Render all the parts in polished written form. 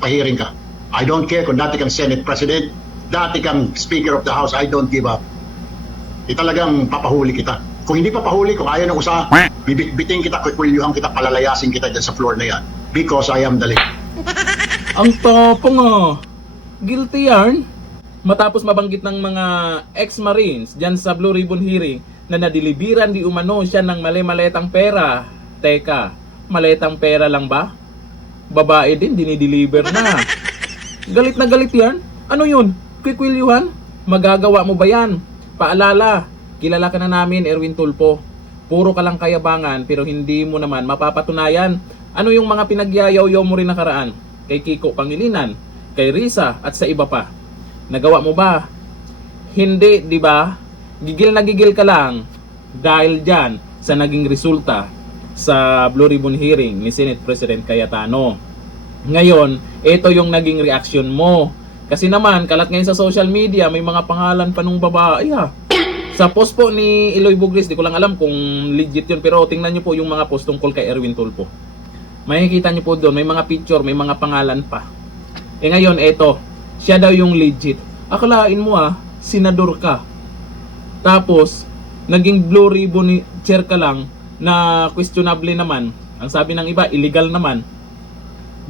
magpahiring ka. I don't care kung dati kang Senate President, dati kang Speaker of the House, I don't give up. Talagang papahuli kita. Kung hindi papahuli, kung ayaw ng usa, bibitbiting kita, kukulyuhan kita, palalayasin kita dyan sa floor na yan. Because I am the leader. Ang tapang guilty yarn. Matapos mabanggit ng mga ex-marines dyan sa Blue Ribbon hearing na nadilibiran di umano siya ng mali-maletang pera. Teka, maletang pera lang ba? Babae din, dinideliver na. Galit na galit yan? Ano yun? Kikwilyuhan? Magagawa mo ba yan? Paalala, kilala ka na namin, Erwin Tulfo. Puro ka lang kayabangan pero hindi mo naman mapapatunayan. Ano yung mga pinagyayaw-yaw mo rin nakaraan? Kay Kiko Pangilinan, kay Risa at sa iba pa. Nagawa mo ba? Hindi, di ba? Gigil na gigil ka lang dahil dyan sa naging resulta sa Blue Ribbon hearing ni Senate President Cayetano. Ngayon, ito yung naging reaction mo. Kasi naman, kalat ngayon sa social media, may mga pangalan pa nung babae ha. Sa post po ni Eloy Bugris, di ko lang alam kung legit yun, pero tingnan nyo po yung mga post tungkol kay Erwin Tulfo. Makikita nyo po doon, may mga picture, may mga pangalan pa. Ngayon, eto, siya daw yung legit. Akalain mo senador ka. Tapos, naging Blue Ribbon chair ka lang na questionable naman. Ang sabi ng iba, illegal naman.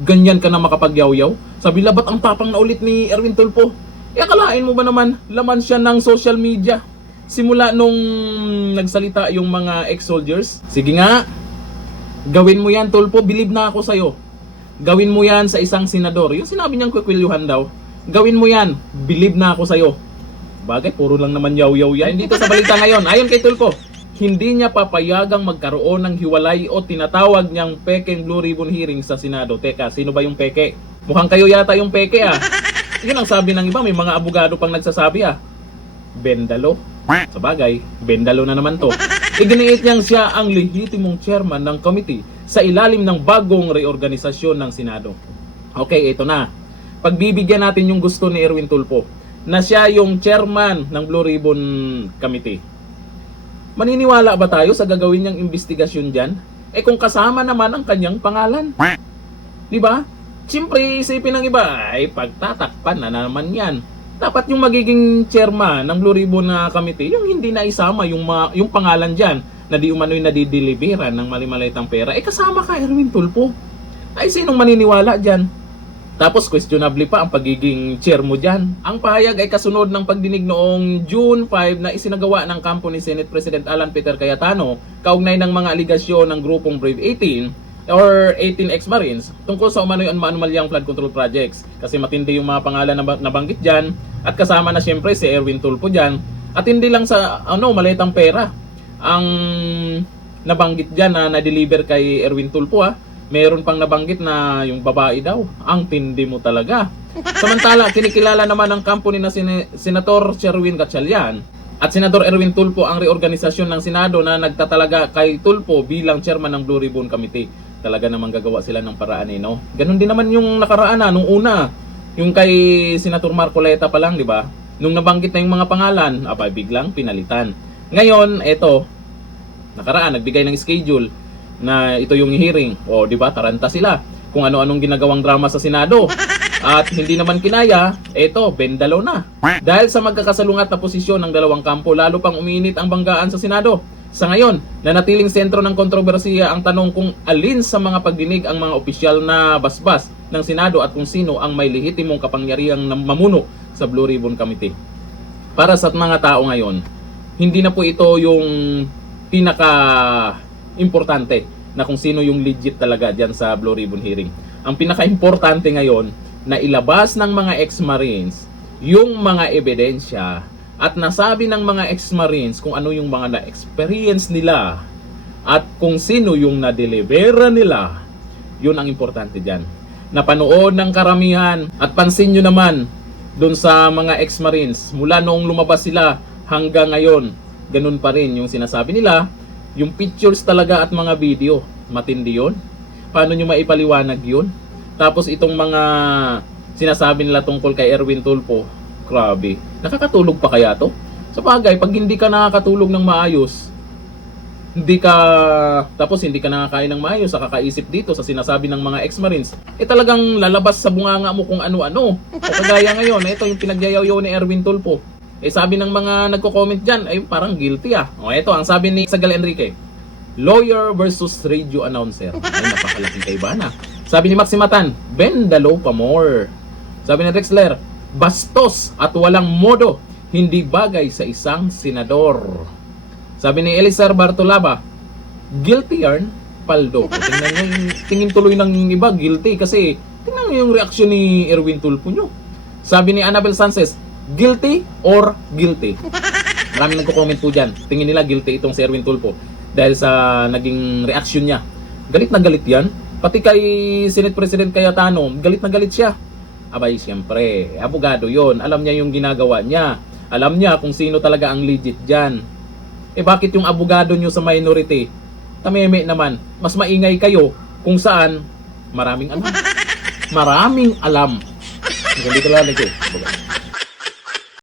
Ganyan ka na makapagyaw-yaw? Sabi labat ang tapang na ulit ni Erwin Tulfo. Akalain mo ba naman, laman siya ng social media. Simula nung nagsalita yung mga ex-soldiers. Sige nga, gawin mo yan Tulfo, believe na ako sa'yo. Gawin mo yan sa isang senador. Yung sinabi niyang kukwilyuhan daw. Gawin mo yan, believe na ako sa'yo. Bagay, puro lang naman yaw-yaw yan. Dito sa balita ngayon, ayon kay Tulfo, hindi niya papayagang magkaroon ng hiwalay o tinatawag niyang pekeng Blue Ribbon hearing sa Senado. Teka, sino ba yung peke? Mukhang kayo yata yung peke Yun ang sabi ng iba, may mga abogado pang nagsasabi Bendalo. Sa bagay, Bendalo na naman to. Iginiit niyang siya ang lehitimong chairman ng committee sa ilalim ng bagong reorganisasyon ng Senado. Okay, ito na. Pagbibigyan natin yung gusto ni Erwin Tulfo na siya yung chairman ng Blue Ribbon Committee. Maniniwala ba tayo sa gagawin niyang investigasyon dyan? Kung kasama naman ang kanyang pangalan. Diba? Siyempre, isipin ng iba, pagtatakpan na naman yan. Dapat yung magiging chairman ng Blue Ribbon Committee, yung hindi na isama yung pangalan dyan na di umano'y nadideliveran ng mali-malitang pera. Kasama ka, Erwin Tulfo. Sinong maniniwala dyan? Tapos questionable pa ang pagiging chair mo dyan. Ang pahayag ay kasunod ng pagdinig noong June 5 na isinagawa ng kampo ni Senate President Alan Peter Cayetano kaugnay ng mga aligasyon ng grupong Brave 18 or 18 ex-marines tungkol sa umano'y anomalyang flood control projects. Kasi matindi yung mga pangalan na nabanggit dyan at kasama na siyempre si Erwin Tulfo dyan. At hindi lang sa malitang pera ang nabanggit dyan na na-deliver kay Erwin Tulfo Meron pang nabanggit na yung babae daw. Ang tindi mo talaga. Samantala, kinikilala naman ng kampo ni na Senator Sherwin Gatchalian at Senador Erwin Tulfo ang reorganisasyon ng Senado na nagtatalaga kay Tulfo bilang chairman ng Blue Ribbon Committee. Talaga namang gagawa sila ng paraan Ganon din naman yung nakaraan nung una. Yung kay Senator Marcoleta pa lang, di ba? Nung nabanggit na yung mga pangalan, biglang pinalitan. Ngayon, eto, nakaraan, nagbigay ng schedule na ito yung hearing. Di ba? Taranta sila kung ano-anong ginagawang drama sa Senado. At hindi naman kinaya, Bendalo na. Dahil sa magkakasalungat na posisyon ng dalawang kampo, lalo pang uminit ang banggaan sa Senado. Sa ngayon, nanatiling sentro ng kontrobersiya ang tanong kung alin sa mga pagdinig ang mga opisyal na basbas ng Senado at kung sino ang may lehitimong kapangyarihang mamuno sa Blue Ribbon Committee. Para sa mga tao ngayon, hindi na po ito yung pinaka-importante na kung sino yung legit talaga dyan sa Blue Ribbon hearing. Ang pinaka-importante ngayon na ilabas ng mga ex-marines yung mga ebidensya at nasabi ng mga ex-marines kung ano yung mga na-experience nila at kung sino yung na-delivera nila. Yun ang importante dyan. Napanood ng karamihan at pansin nyo naman dun sa mga ex-marines mula noong lumabas sila hanggang ngayon, ganun pa rin yung sinasabi nila. Yung pictures talaga at mga video, matindi yun. Paano nyo maipaliwanag yun? Tapos itong mga sinasabi nila tungkol kay Erwin Tulfo, grabe. Nakakatulog pa kaya to? Sa bagay, pag hindi ka nakakatulog ng maayos, hindi ka nakakain ng maayos sa kakaisip dito sa sinasabi ng mga ex-marines, talagang lalabas sa bunganga mo kung ano-ano. O kagaya ngayon, ito yung pinagyayaw ni Erwin Tulfo. Sabi ng mga nagko-comment dyan, parang guilty ah. O ito, ang sabi ni Sagal Enrique, lawyer versus radio announcer. Napakalaking kaibahan ah. Sabi ni Maximatan, bend the law pa more. Sabi ni Drexler, bastos at walang modo, hindi bagay sa isang senador. Sabi ni Elizar Bartolaba, guilty yarn, paldo. Tingnan nyo, tingin tuloy ng iba, guilty. Kasi, tingnan nyo yung reaksyon ni Erwin Tulfo nyo. Sabi ni Annabel Sanchez, guilty or guilty? Maraming nagko-comment po dyan. Tingin nila guilty itong si Erwin Tulfo. Dahil sa naging reaksyon niya. Galit na galit yan. Pati kay Senate President Cayetano, galit na galit siya. Abay, siyempre, abogado yon. Alam niya yung ginagawa niya. Alam niya kung sino talaga ang legit dyan. Bakit yung abogado nyo sa minority, tameme naman, mas maingay kayo kung saan maraming alam. Maraming alam. Ganito lang ito.